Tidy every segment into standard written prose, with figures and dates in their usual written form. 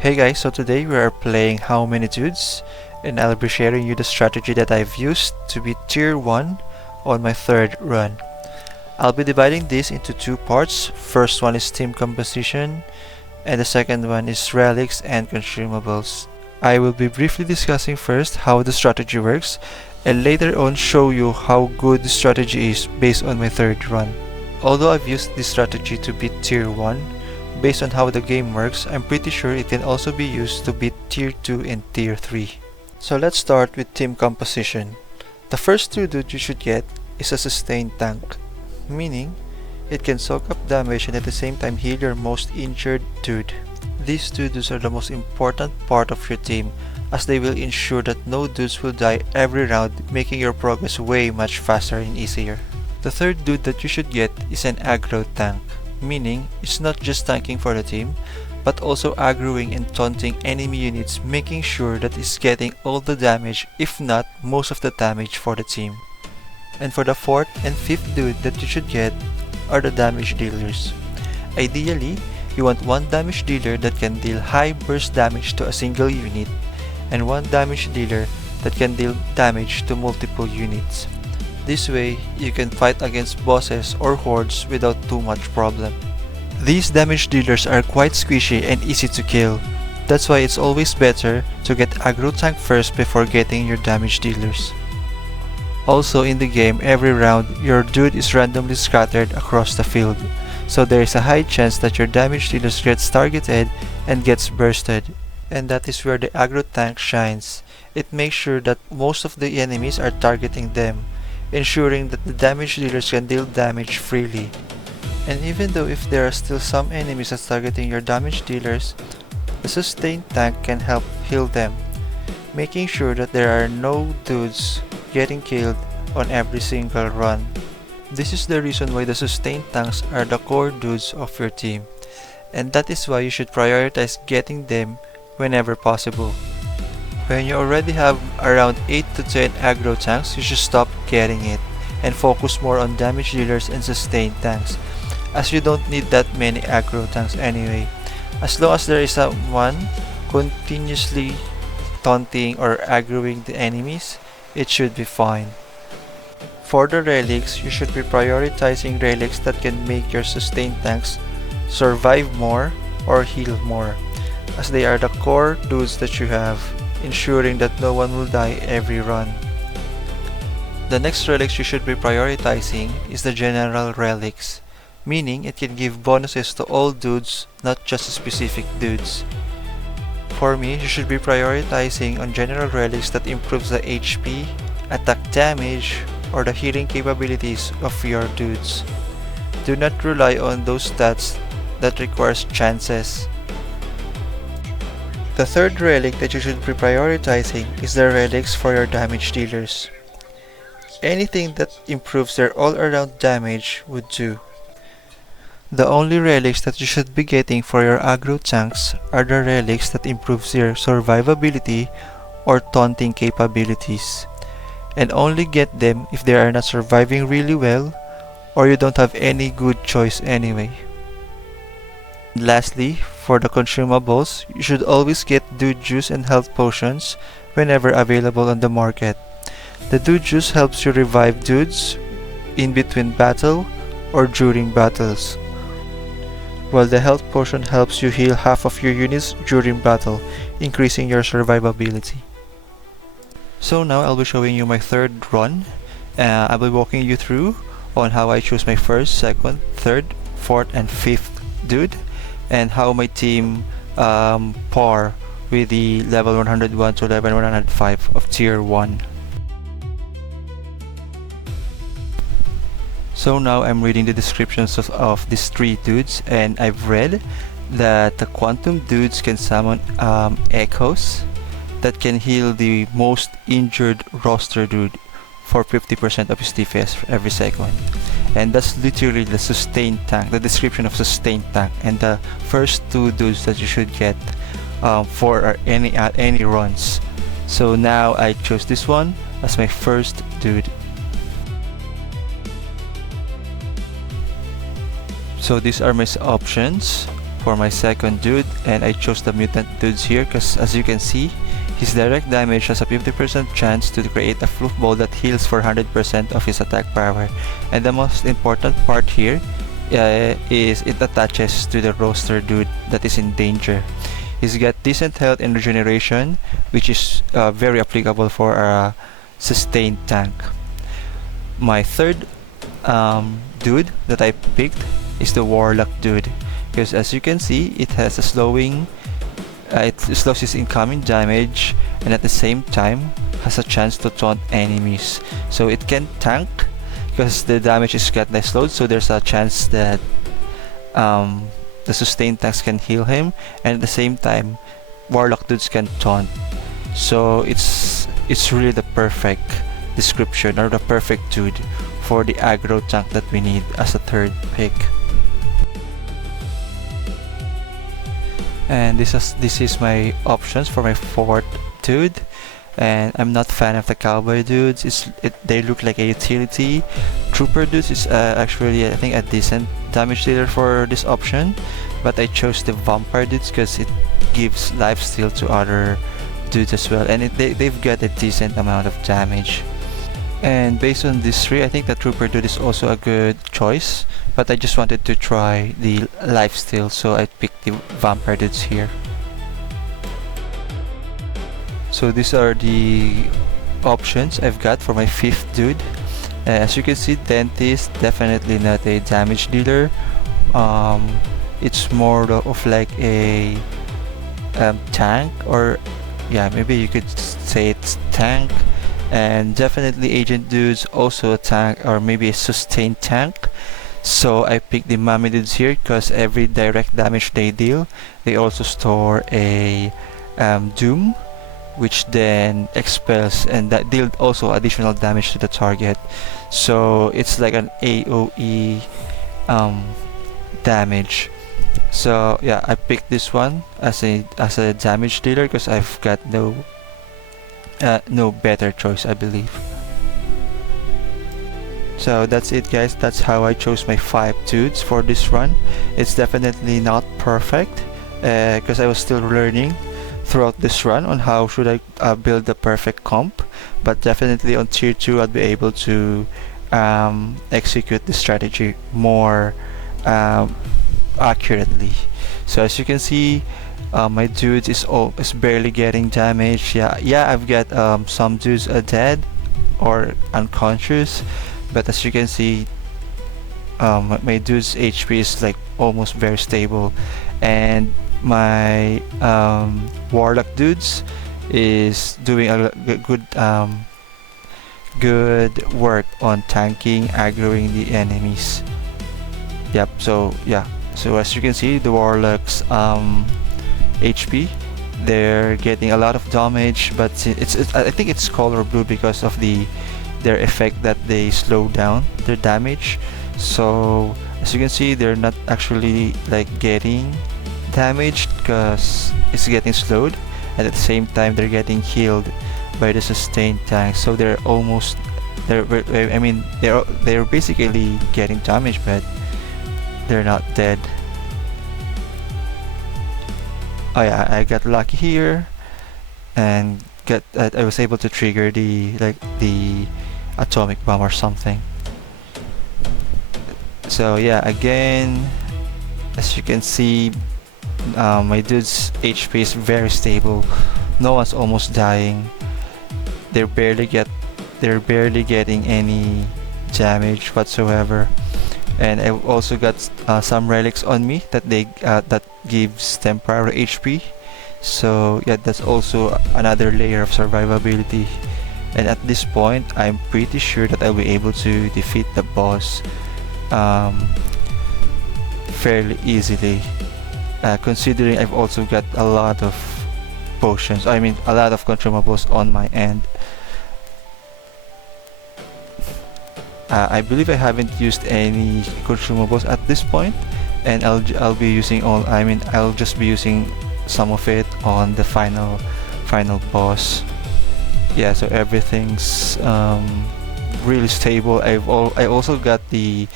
Hey guys, so today we are playing How Many Dudes, and I'll be sharing you the strategy that I've used to beat tier 1 on my third run. I'll be dividing this into two parts. First one is team composition and the second one is relics and consumables. I will be briefly discussing first how the strategy works and later on show you how good the strategy is based on my third run. Although I've used this strategy to beat tier 1, based on how the game works, I'm pretty sure it can also be used to beat tier 2 and tier 3. So let's start with team composition. The first two dudes you should get is a sustained tank, meaning it can soak up damage and at the same time heal your most injured dude. These two dudes are the most important part of your team as they will ensure that no dudes will die every round, making your progress way much faster and easier. The third dude that you should get is an aggro tank, meaning it's not just tanking for the team, but also aggroing and taunting enemy units, making sure that it's getting all the damage, if not most of the damage for the team. And for the fourth and fifth dude that you should get are the damage dealers. Ideally, you want one damage dealer that can deal high burst damage to a single unit, and one damage dealer that can deal damage to multiple units. This way, you can fight against bosses or hordes without too much problem. These damage dealers are quite squishy and easy to kill. That's why it's always better to get aggro tank first before getting your damage dealers. Also in the game, every round, your dude is randomly scattered across the field, so there is a high chance that your damage dealers gets targeted and gets bursted. And that is where the aggro tank shines. It makes sure that most of the enemies are targeting them, ensuring that the damage dealers can deal damage freely. And even though if there are still some enemies that's targeting your damage dealers, the sustained tank can help heal them, making sure that there are no dudes getting killed on every single run. This is the reason why the sustained tanks are the core dudes of your team, and that is why you should prioritize getting them whenever possible. When you already have around 8 to 10 aggro tanks, you should stop getting it and focus more on damage dealers and sustained tanks, as you don't need that many aggro tanks anyway. As long as there is one continuously taunting or aggroing the enemies, it should be fine. For the relics, you should be prioritizing relics that can make your sustained tanks survive more or heal more, as they are the core dudes that you have, ensuring that no one will die every run. The next relics you should be prioritizing is the general relics, meaning it can give bonuses to all dudes, not just specific dudes. For me, you should be prioritizing on general relics that improves the HP, attack damage, or the healing capabilities of your dudes. Do not rely on those stats that requires chances. The third relic that you should be prioritizing is the relics for your damage dealers. Anything that improves their all-around damage would do. The only relics that you should be getting for your aggro tanks are the relics that improves their survivability or taunting capabilities, and only get them if they are not surviving really well or you don't have any good choice anyway. Lastly, for the consumables, you should always get dude juice and health potions whenever available on the market. The dude juice helps you revive dudes in between battle or during battles, while the health potion helps you heal half of your units during battle, increasing your survivability. So now I'll be showing you my third run. I'll be walking you through on how I choose my first, second, third, fourth, and fifth dude, and how my team par with the level 101 to level 105 of tier 1. So now I'm reading the descriptions of these three dudes, and I've read that the quantum dudes can summon echoes that can heal the most injured roster dude for 50% of his DPS every second. And that's literally the sustained tank, the description of sustained tank, and the first two dudes that you should get for any runs. So now I chose this one as my first dude. So these are my options. for my second dude, and I chose the mutant dudes here because, as you can see, his direct damage has a 50% chance to create a fluff ball that heals for 100% of his attack power. And the most important part here is it attaches to the roster dude that is in danger. He's got decent health and regeneration, which is very applicable for a sustained tank. My third dude that I picked is the Warlock dude, because as you can see, it has a slowing, it slows his incoming damage, and at the same time has a chance to taunt enemies. So it can tank because the damage is got less slowed, so there's a chance that the sustained tanks can heal him, and at the same time Warlock dudes can taunt. So it's really the perfect description, or the perfect dude for the aggro tank that we need as a third pick. And this is my options for my fourth dude, and I'm not fan of the cowboy dudes. They look like a utility. Trooper dudes is actually, I think, a decent damage dealer for this option, but I chose the vampire dudes because it gives lifesteal to other dudes as well, and they've got a decent amount of damage. And based on these three, I think the trooper dude is also a good choice, but I just wanted to try the lifesteal, so I picked the vampire dudes here. So these are the options I've got for my fifth dude. As you can see, Dentist, definitely not a damage dealer. It's more of like a tank, or yeah, maybe you could say it's tank. And definitely Agent dudes, also a tank, or maybe a sustained tank. So I picked the Mummy dudes here because every direct damage they deal, they also store a Doom, which then expels and that deal also additional damage to the target. So it's like an AoE damage. So yeah, I picked this one as a damage dealer because I've got no better choice, I believe. So that's it, guys. That's how I chose my 5 dudes for this run. It's definitely not perfect because I was still learning throughout this run on how should I build the perfect comp, but definitely on tier 2 I'll be able to execute the strategy more accurately. So as you can see, my dudes is barely getting damage. Yeah, I've got some dudes are dead or unconscious, but as you can see, my dude's HP is like almost very stable, and my Warlock dudes is doing a good work on tanking, aggroing the enemies. Yep. So yeah, so as you can see, the Warlock's HP, they're getting a lot of damage, but I think it's color blue because of their effect that they slow down their damage. So as you can see, they're not actually like getting damaged because it's getting slowed, and at the same time they're getting healed by the sustained tank. So they're basically getting damaged, but they're not dead. Oh yeah, I got lucky here and I was able to trigger the atomic bomb or something. So yeah, again, as you can see, my dude's HP is very stable. No one's almost dying. They're barely getting any damage whatsoever. And I've also got some relics on me that gives temporary HP. So yeah, that's also another layer of survivability. And at this point, I'm pretty sure that I'll be able to defeat the boss fairly easily, considering I've also got a lot of potions, I mean a lot of consumables on my end. I believe I haven't used any consumables at this point, and I'll be using I'll just be using some of it on the final boss. Yeah, so everything's really stable. I also got the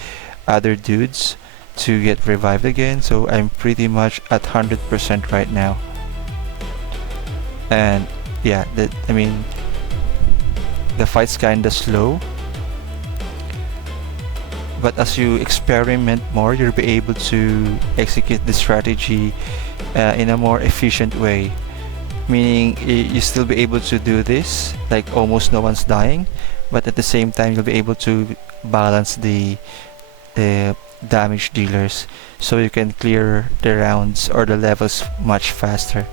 other dudes, to get revived again, so I'm pretty much at 100% right now. And yeah, I mean, the fight's kinda slow, but as you experiment more, you'll be able to execute the strategy in a more efficient way. Meaning, you still be able to do this, like almost no one's dying, but at the same time you'll be able to balance the damage dealers, so you can clear the rounds or the levels much faster.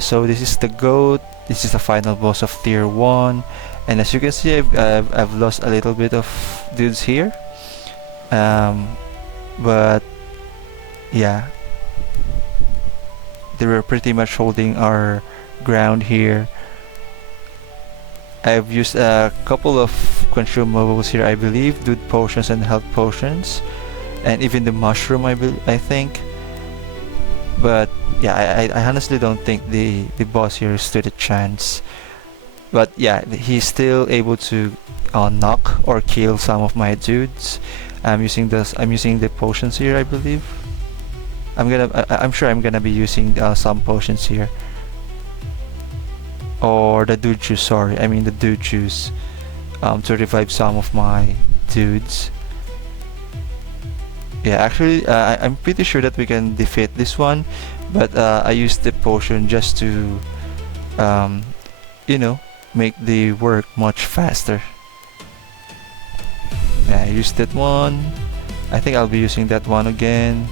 So this is the GOAT. This is the final boss of tier 1, and as you can see, I've lost a little bit of dudes here, but yeah, they were pretty much holding our ground here. I've used a couple of consumables here, I believe, dude potions and health potions, and even the mushroom, I think. But yeah, I honestly don't think the boss here stood a chance. But yeah, he's still able to knock or kill some of my dudes. I'm using the potions here, I believe. I'm sure I'm gonna be using some potions here, or the dude juice. Sorry, I mean the dude juice, to revive some of my dudes. Yeah, actually, I'm pretty sure that we can defeat this one, but I used the potion just to, you know, make the work much faster. Yeah, I used that one. I think I'll be using that one again.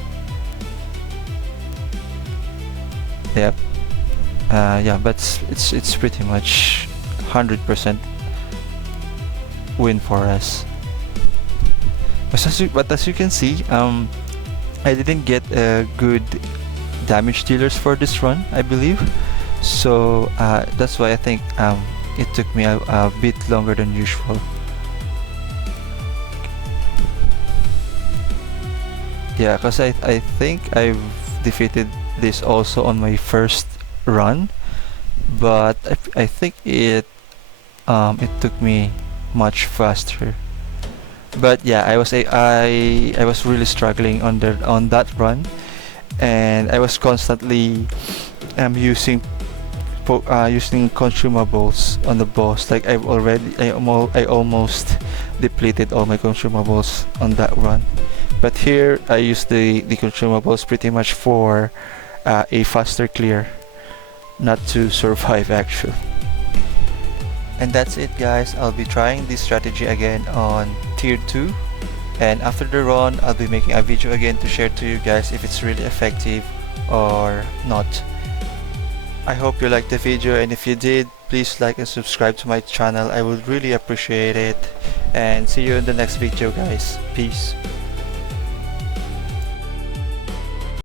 Yep. Yeah, but it's pretty much 100% win for us. But as you can see, I didn't get good damage dealers for this run, I believe. So that's why I think it took me a bit longer than usual. Yeah, because I think I've defeated this also on my first run, but I think it took me much faster. But yeah, I was really struggling on that run, and I was constantly using consumables on the boss. Like I almost depleted all my consumables on that run. But here I used the consumables pretty much for a faster clear, not to survive actually. And that's it, guys. I'll be trying this strategy again on tier 2, and after the run I'll be making a video again to share to you guys if it's really effective or not. I hope you liked the video, and if you did, please like and subscribe to my channel. I would really appreciate it, and see you in the next video, guys. Peace.